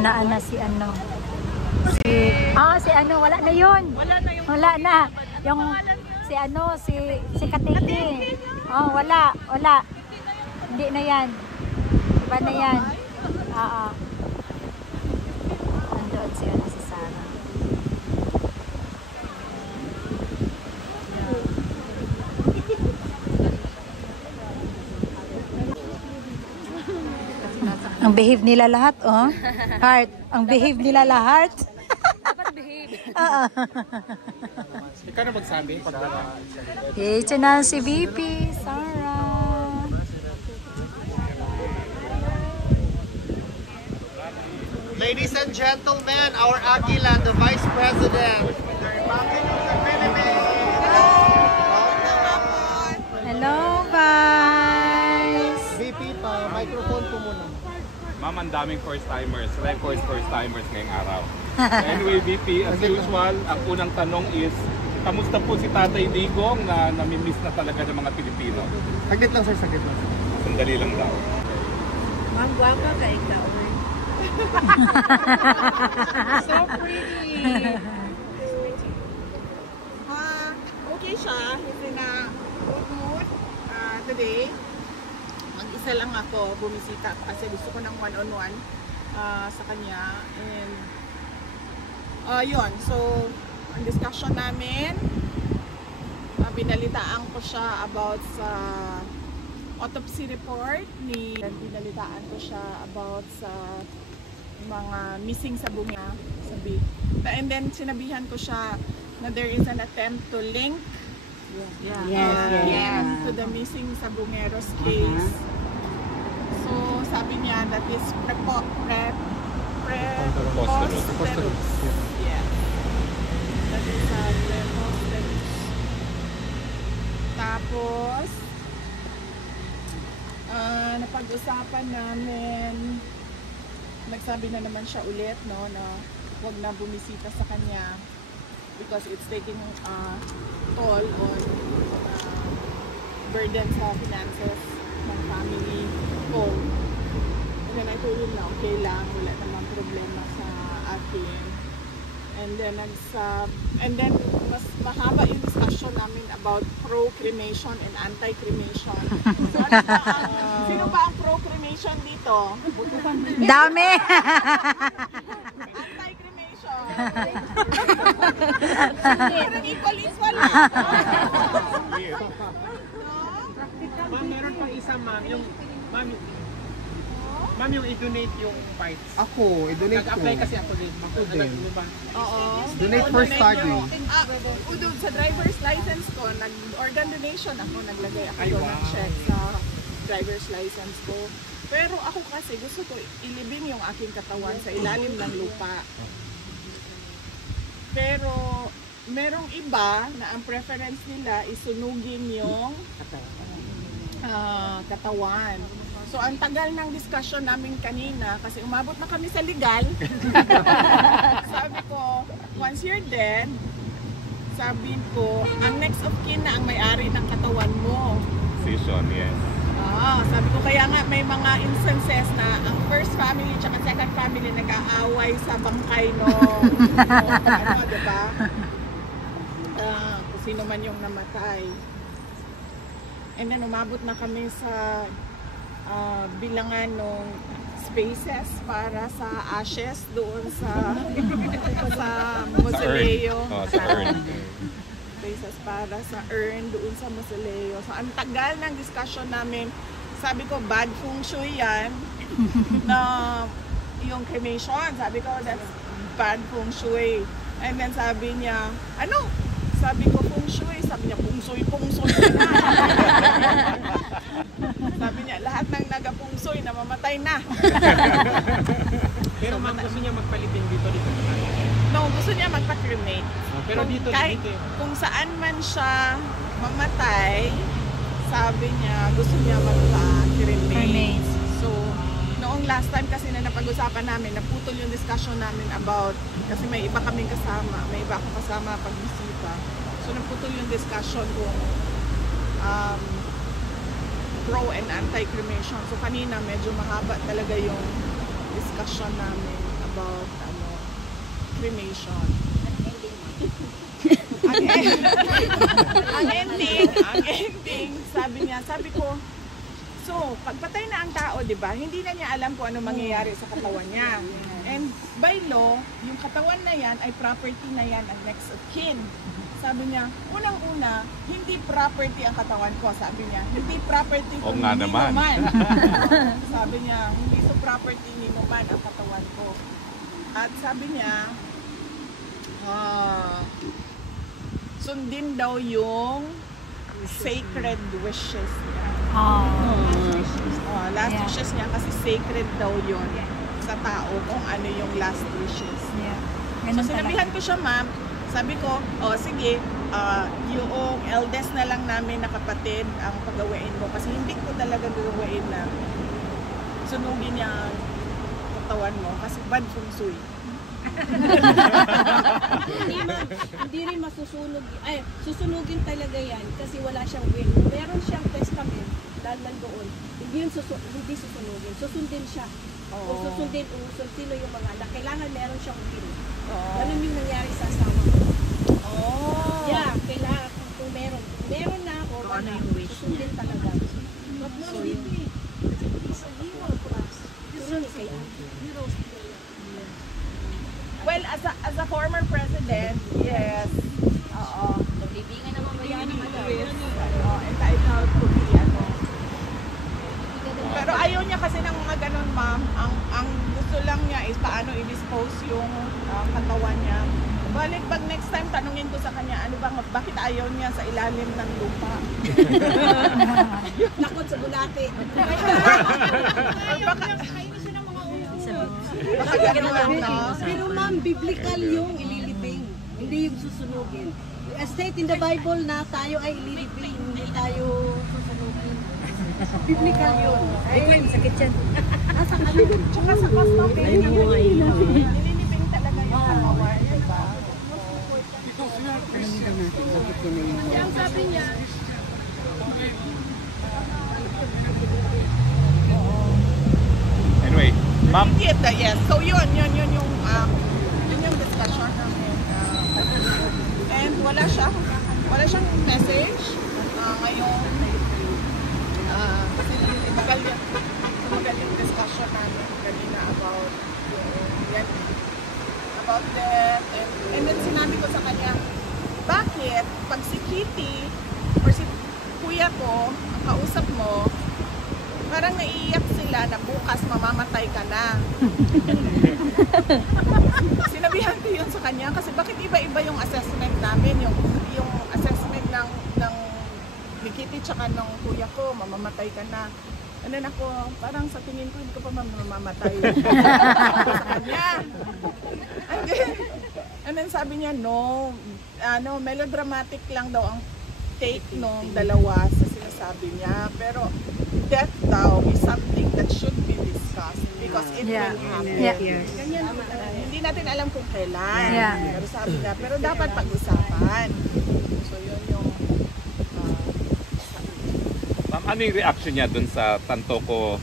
Na si ano. Si ano, wala na yun. Wala na. Yung si ano, si Katiki. Oh, wala. Hindi na yan. Iba na yan. Oo. Nandoon si ano, si Sarah. Ang behave nila lahat, oh. Heart. Ang behave nila lahat. Dapat behave. Oo. Ikaw na magsabi. Ito na si VP, Sarah. Ladies and gentlemen, our Aquila, the Vice President. The Republic of the Philippines. Hello, Vice. VP, microphone po muna. Ma'am, ang daming first-timers. Records first-timers ngayong araw. Anyway, VP, as usual, ang unang tanong is, kamusta po si Tatay Digong na namimiss na talaga ng mga Pilipino? Saglit lang, sir. Saglit lang. Sandali lang daw. Ma'am, guwapa ka ikaw. So pretty. Okay siya. He's in a good mood today. Mag-isa lang ako bumisita kasi gusto ko ng one-on-one sa kanya. And yun. So, ang discussion namin, binalitaan ko siya about sa autopsy report binalitaan ko siya about sa mga missing sa bunga sabi. And then sinabihan ko siya na there is an attempt to link to the missing sa Bungeros case. So sabi niya that is preposterous. Yeah. That is preposterous. Tapos napag-usapan namin, nagsabi na naman siya ulit na huwag na bumisita sa kanya because it's taking toll on burden sa finances ng family home. And then I told him na okay lang, wala namang problema sa akin. And then mas mahaba yung discussion namin about pro-cremation and anti-cremation. So, sino ba ang pro-cremation dito? Dami! Anti-cremation. Parang equal. Ma'am, meron pang isa, ma'am. Ma'am, yung i-donate yung bikes. Ako, i-donate ko. Nag-apply kasi ako din. Ako din. Oo. Donate for study. Udod sa driver's license ko, nag-organ donation ako. Naglagay ako doon ng check sa driver's license ko. Pero ako kasi gusto ko ilibing yung aking katawan sa ilalim ng lupa. Pero merong iba na ang preference nila isunugin yung katawan. So ang tagal ng discussion namin kanina kasi umabot na kami sa legal. Sabi ko, once you're dead, sabi ko, ang next of kin na ang may-ari ng katawan mo. Decision, yes. Sabi ko kaya nga may mga instances na ang first family at second family nag-aaway sa bangkay diba? Kung sino man yung namatay. And then umabot na kami sa bilangan ng spaces para sa ashes doon sa mausoleo. Sa urn. Spaces para sa urn doon sa mausoleo. So ang tagal ng discussion namin. Sabi ko bad feng shui yan na yung cremation. Sabi ko that's bad feng shui. And then sabi niya, ano? Sabi ko feng shui. Sabi niya feng shui na. Sabi niya, lahat ng naga-pungsoy namamatay na. Pero ma'am, gusto niya magpalitin dito. No, gusto niya magpa-cremate. Pero dito. Kung saan man siya mamatay, sabi niya, gusto niya magpa-cremate. So, noong last time kasi na napag-usapan namin, naputol yung discussion namin about, kasi may iba kaming kasama, may iba akong kasama pag-bisita. So, naputol yung discussion kung pro and anti-cremation. So kanina medyo mahaba talaga yung discussion namin about cremation. ang ending, sabi ko, so, pagpatay na ang tao, di ba, hindi na niya alam kung ano mangyayari sa katawan niya. And by law, yung katawan na yan ay property na yan ang next of kin. Sabi niya, unang-una, hindi property ang katawan ko, sabi niya. Hindi property ko, nga hindi naman. mo man. Sabi niya, hindi to property ni mo man ang katawan ko. At sabi niya, sundin daw yung sacred wishes niya. Last Yeah. wishes niya kasi sacred daw yun sa tao kung ano yung last wishes. Yeah. So Ganun sinabihan ko siya, ma'am, sabi ko, sige, yung eldest na lang namin na kapatid ang pagawain mo kasi hindi ko talaga gagawain na sunugin niya ang katawan mo kasi bad feng shui. Hindi rin masusunog. Ay, susunugin talaga yan kasi wala siyang will. Meron siyang testament dahil nandoon. Hindi susunugin. Susundin siya. O susundin, sino yung mga anak. Kailangan meron siyang will. Ganun yung nangyari sa asawa ko. Yeah, kailangan kung meron. Meron na ako, wala. Susundin talaga. But no, hindi. It's a hero for us. Well, as a former president, yes. Libingan naman ba yan? Entitled to be Pero ayaw niya kasi ng mga ganun, ma'am. Ang gusto lang niya is paano i-dispose yung katawan niya. Balik pag next time tanungin ko sa kanya, ano bang bakit ayaw niya sa ilalim ng lupa? Nakot sa bulate. Or baka ganun, no? Pero ma'am, biblical yung ililibing, hindi yung susunugin. State in the Bible na tayo ay ililibing, hindi tayo susunugin. Biblical yun. Ay, sakit yan. Nasa kanila. Tsaka sa custom nililibing talaga yung katawan, diba? Kaya ang sabi niya, Anyway, ma'am, Yes. So yun yung discussion namin. And wala siyang message ngayon. Kasi tumagal yung discussion namin kanina about that. And then sinabi ko sa kanya, bakit pag si Kitty or si kuya ko ang kausap mo, parang naiiyak sila na bukas mamamatay ka na. Sinabihan ko yun sa kanya kasi bakit iba-iba yung assessment namin, yung assessment ng ni Kitty tsaka ng kuya ko, mamamatay ka na. And then ako, parang sa tingin ko, hindi ko pa mamamatay. Sa kanya. And then sabi niya, no, melodramatic lang daw ang take nung dalawa sa sinasabi niya. Pero death daw is something that should be discussed because it will happen. Ganyan, hindi natin alam kung kailan. Pero sabi niya, pero dapat pag-usapan. So yun yung ma'am, ano yung reaction niya dun sa Tantoco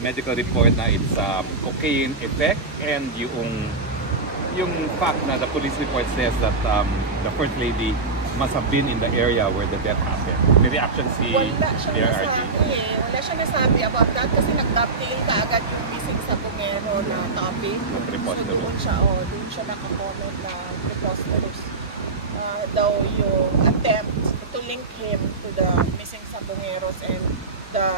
medical report na it's cocaine effect and yung fact na the police report says that the first lady must have been in the area where the death happened. May reaction si DRRG. Wala siyang nasabi about that kasi nag-dovetail ka agad yung missing sa Bungero na topic. So doon siya nakakomment na preposterous daw yung attempt to link him to the missing Sabongeros and the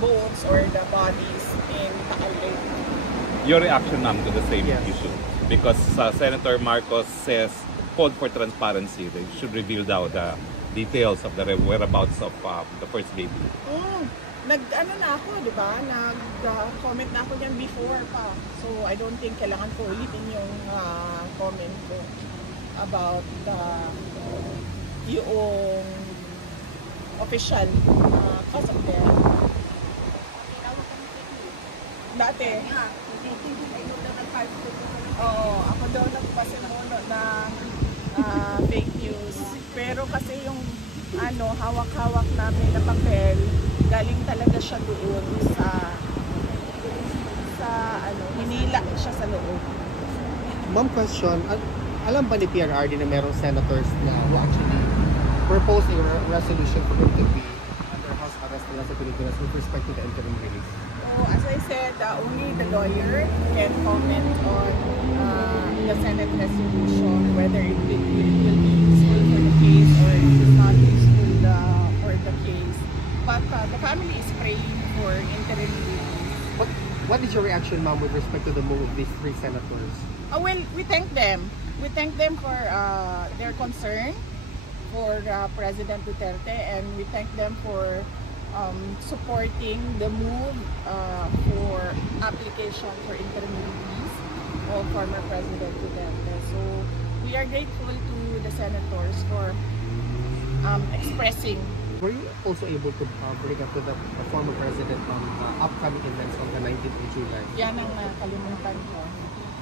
bones or the bodies in Taal Lake. Your reaction, ma'am, to the same issue? Because Senator Marcos called for transparency. They should reveal daw the details of the whereabouts of the first lady. Nag-ano na ako, di ba? Nag-comment na ako yan before pa. So, I don't think kailangan ko ulitin yung comment ko about yung official cause of death. Dati. Ako daw nagpasimuno ng fake news. Pero kasi yung hawak-hawak namin na papel, galing talaga siya doon sa hinila siya sa loob. Ma'am, question. Alam ba ni PRRD na merong senators na who actually propose a resolution for him to be under house arrest na lang sa Pilipinas with respect to the interim release? So, as I said, only the lawyer can comment on the Senate resolution, whether it will be useful for the case or it is not useful for the case. But the family is praying for interim release. What is your reaction, ma'am, with respect to the move of these three senators? Well, we thank them. We thank them for their concern for President Duterte, and we thank them for supporting the move for application for interim release of former President Duterte. So we are grateful to the senators for expressing. Were you also able to bring up to the former president on upcoming events on the 19th of July? Yan ang nakalimutan ko.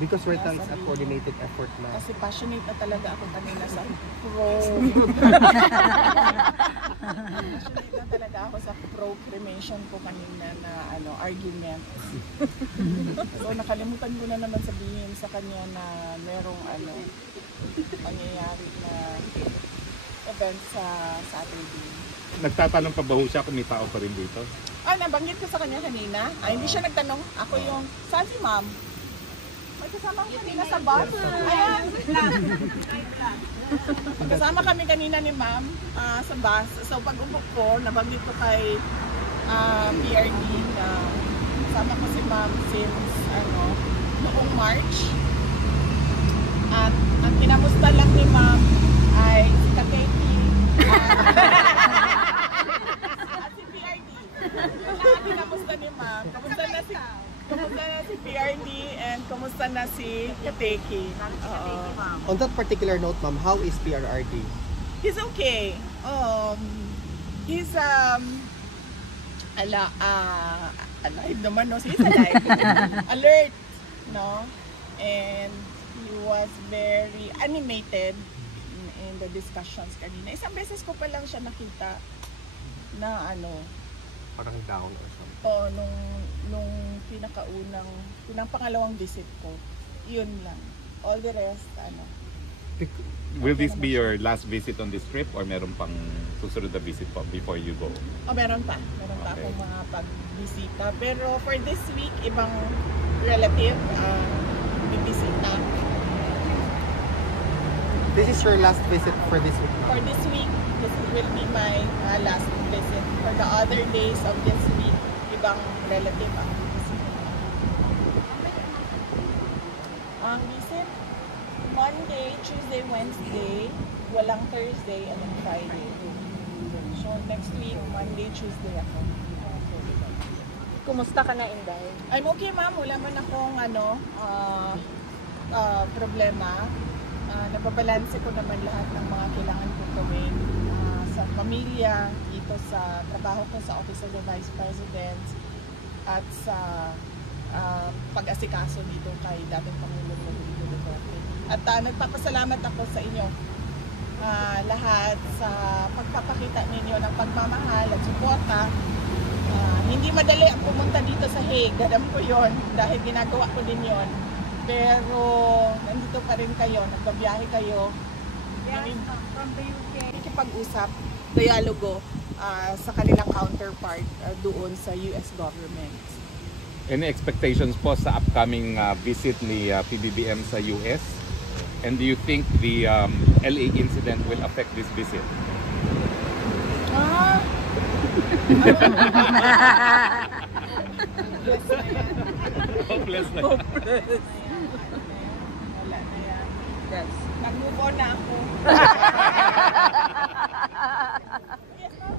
Because right now it's a coordinated effort na. Kasi passionate na talaga ako kanina sa pro. Passionate na talaga ako sa pro-cremation ko kanina na argument. So nakalimutan ko na naman sabihin sa kanya na merong pangyayari na event sa Saturday. Nagtatanong pa ba ho siya kung may tao pa rin dito? Nabanggit ko sa kanya kanina. Hindi siya nagtanong. Ako yung, saan si ma'am? May kasama ko kanina sa bus. Ayan. Kasama kami kanina ni ma'am sa bus. So pag upo ko, nabanggit ko kay PRD na kasama ko si ma'am since noong March. At ang kinamusta lang ni ma'am ay si Kateki. At si PRD. Kamusta ni ma'am? Kamusta na si PRD and kamusta na si Kateki? On that particular note, ma'am, how is PRRD? He's okay. He's alive naman, no? He's alive. Alert, no? And he was very animated in the discussions kanina. Isang beses ko pa lang siya nakita na Parang down or something. nung pangalawang visit ko. Yun lang. All the rest, Will this be your last visit on this trip or meron pang susunod na visit po before you go? Meron pa. Meron pa Okay. akong mga pagbisita. Pero for this week, ibang relative bibisita. This is your last visit for this week, ma'am? For this week, this will be my last visit. For the other days of this week, ibang relative ang bibisita. Ang visit, Monday, Tuesday, Wednesday, walang Thursday, and then Friday. So next week, Monday, Tuesday ako. Kumusta ka na, Inday? I'm okay, ma'am. Wala man akong problema. Nababalanse ko naman lahat ng mga kailangan kong gawin sa pamilya, dito sa trabaho ko sa Office of the Vice President at sa pag-asikaso dito kay dating Pangulong Rodrigo Duterte. At nagpapasalamat ako sa inyo lahat sa pagpapakita ninyo ng pagmamahal at suporta. Hindi madali ang pumunta dito sa Hague, alam ko yon dahil ginagawa ko din yon. Pero nandito pa rin kayo, nagbabiyahe kayo. From the UK. Nakikipag-usap, dialogo sa kanilang counterpart doon sa US government. Any expectations po sa upcoming visit ni PBBM sa US? And do you think the LA incident will affect this visit? Hopeless na yan. Wala na yan. Yes. Nag-move on na ako. Yes, ma'am.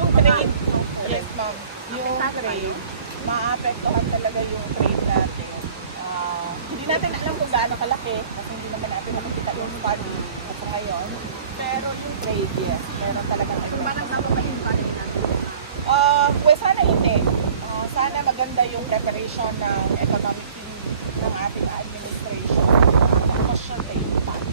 Yung trade, yes ma'am, yung trade, maapektuhan talaga yung trade natin. Hindi natin alam kung gaano kalaki kasi hindi naman natin nakikita yung value sa ngayon. Pero yung trade, yes, meron talagang well, sana hindi. Sana maganda yung preparation ng economic team ng ating administration. Question the impact.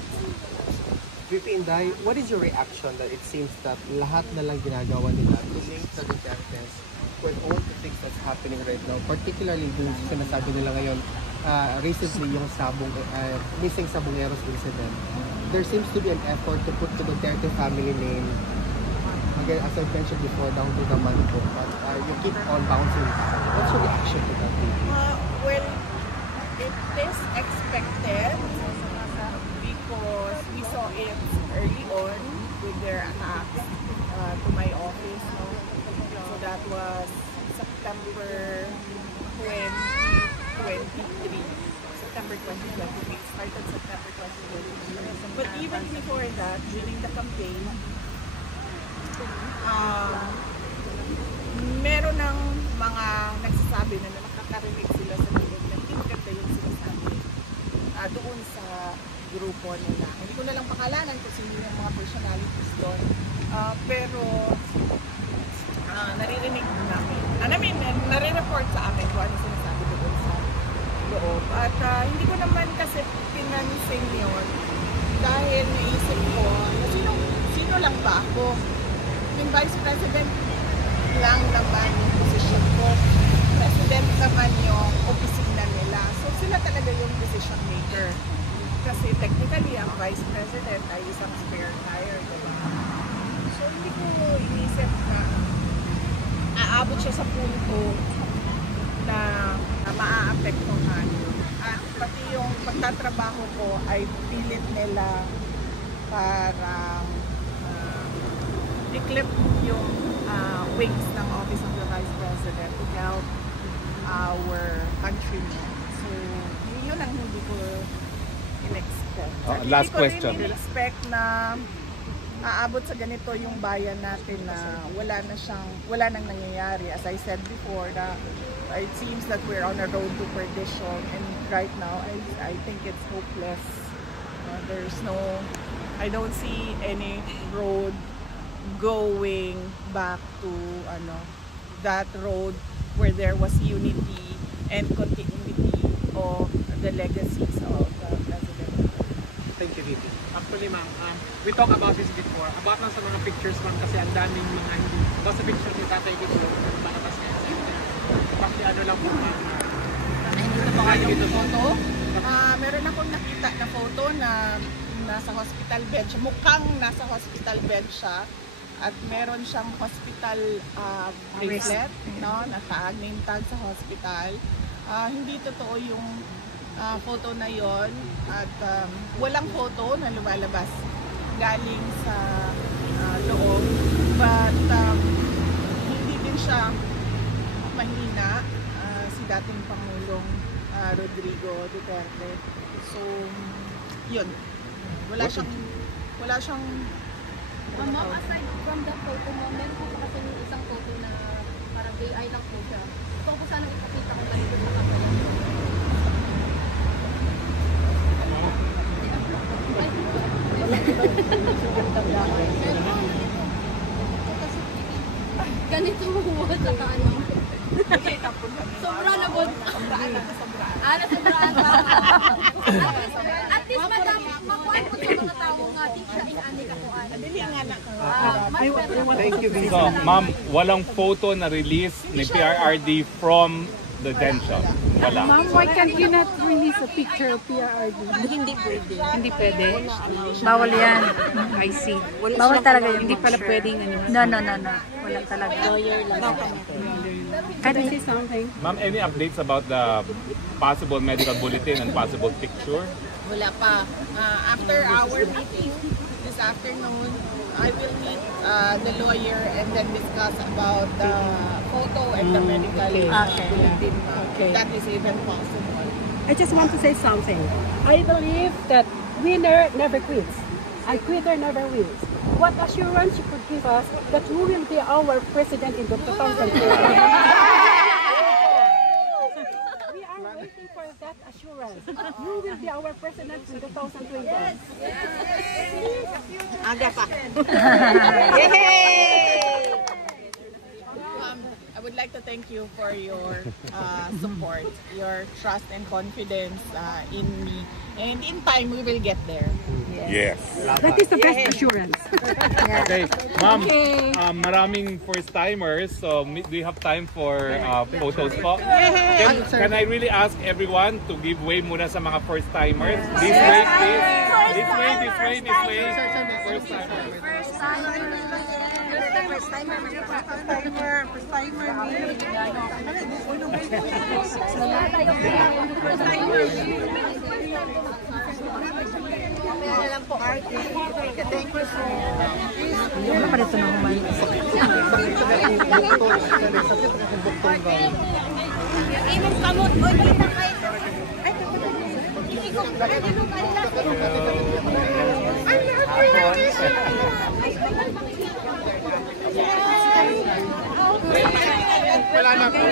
VP Inday, what is your reaction that it seems that lahat na lang ginagawa nila to link the Dutertes with all the things that's happening right now, particularly yung sinasabi nila ngayon, recently yung missing Sabongeros incident. There seems to be an effort to put the Duterte family name, again, as I mentioned before, down to the Manito, but you keep on bouncing back. What's your reaction to that, VP? Well, it is expected because we saw it early on with their attacks to my office. No? So that was September 2023. September 2023. It started September 2023. But even before that, during the campaign, meron ng mga nagsasabi na nakakarinig sila sa loob na hindi maganda yung sinasabi doon sa grupo nila. Hindi ko na lang pakalanan kung sino yung mga personalities doon. Pero naririnig namin. Nare-report sa amin kung ano sinasabi doon sa loob. At hindi ko naman kasi pinansin yun dahil naisip ko na sino lang ba ako? Yung Vice President lang naman yung posisyon ko. President naman yung opisina nila. So sila talaga yung decision maker. Kasi technically, ang Vice President ay isang spare tire. Diba? So hindi ko inisip na aabot siya sa punto na maaapektuhan. At pati yung pagtatrabaho ko ay pilit nila para i-clip yung wings ng Office of the Vice President to help our countrymen. So, yun ang hindi ko in-expect. Last question. Hindi ko rin in-expect na aabot sa ganito yung bayan natin na wala nang nangyayari. As I said before, na it seems that we're on a road to perdition, and right now, I think it's hopeless. I don't see any road going back to that road where there was unity and continuity of the legacies of the President. Thank you, VP. Actually, ma'am, we talked about this before. About lang sa mga pictures, ma'am, kasi ang daming mga hindi. About sa picture ni Tatay dito, palabas niya. Bakit ano lang po, ma'am? Ito ba yung photo? Meron akong nakita na photo na nasa hospital bed siya. Mukhang nasa hospital bed siya. At meron siyang hospital bracelet, no? Naka-name tag sa hospital. Hindi totoo yung photo na yon at walang photo na lumalabas galing sa loob. But hindi din siya mahina si dating Pangulong Rodrigo Duterte. So, yun. Wala siyang Ma'am, aside from the photo mo, meron po pa kasi yung isang photo na parang AI lang po siya. Ito ko sana ipakita ko lang doon sa camera. Ganito mo sa ano. Sobra na po. Nasobraan ka. At least madam, makuha po sa mga tao nga, di siya inani kakuan. Dili ang anak ko. Thank you, VP. So, ma'am, walang photo na release ni PRRD from the detention. Wala. Ma'am, why can't you not release a picture of PRRD? Hindi pwede. Hindi pwede? Bawal yan. I see. Bawal talaga yun. Hindi pala pwedeng ano. No. Wala talaga. Can I say something? Ma'am, any updates about the possible medical bulletin and possible picture? Wala pa. After our meeting this afternoon, I will meet the lawyer and then discuss about the photo and the medical bulletin. Okay. That is even possible. I just want to say something. I believe that winner never quits and quitter never wins. What assurance you could give us that who will be our president in the 2020? We are waiting for that assurance. You will be our president in 2020. Aga pa. I would like to thank you for your support, your trust and confidence in me. And in time, we will get there. Yes. That is the best assurance. Okay, ma'am, maraming first-timers, so do you have time for photos po? Can I really ask everyone to give way muna sa mga first-timers? This way, please. This way. First-timers. Wala na po.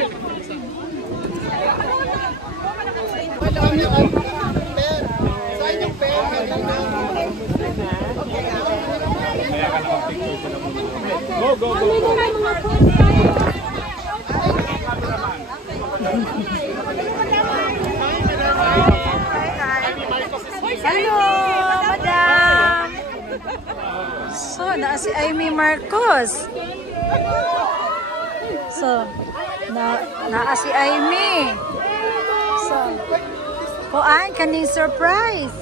Saan yung pera? Kaya ka nakapicture sila muna. Go. Hello, madam. So, naa si Amy Marcos. So, naa si Amy. So, kuan kaning surprise.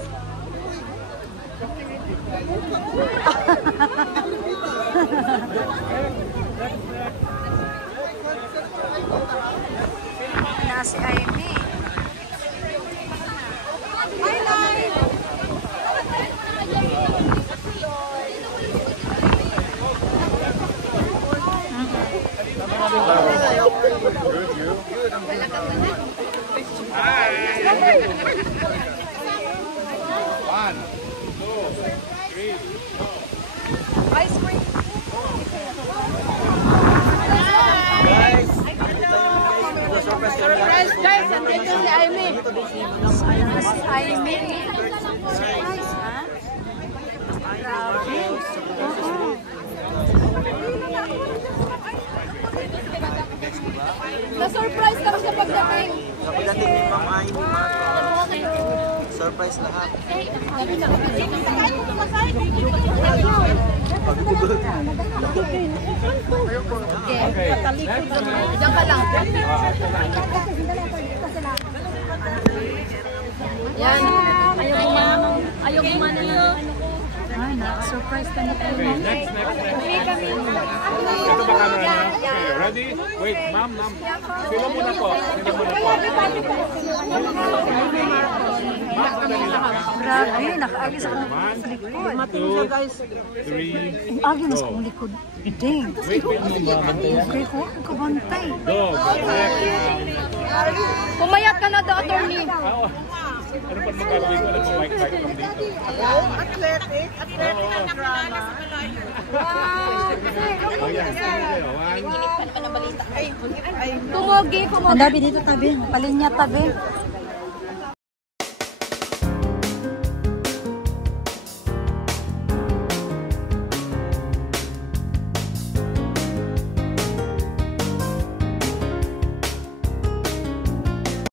Naa si Amy. One, two, three, go. Ice cream. Guys, andito si Amy. Ayan na si Amy. Surprise, ha? Grabe. Na-surprise kami sa pagdating. Kapagdating ni Ma'am Amy, surprise lahat. Diyan ka lang. Yan. Ayaw kumana lang. Ay, na-surprise ka na tayo. Okay, next. Ito ba camera na? Okay, ready? Wait, ma'am. Sila muna po. Grabe, nakaalis ako sa likod. 1, 2, 3, Agi na sa kong likod. Dang. Okay ko, kabantay. go. Pumayat ka na daw, attorney. Ano pa magagawin ko? Alam mo, mic from dito. Athletic na drama. Oh, yan. One. Tumugi, Ang dabi dito tabi. Palinya tabi.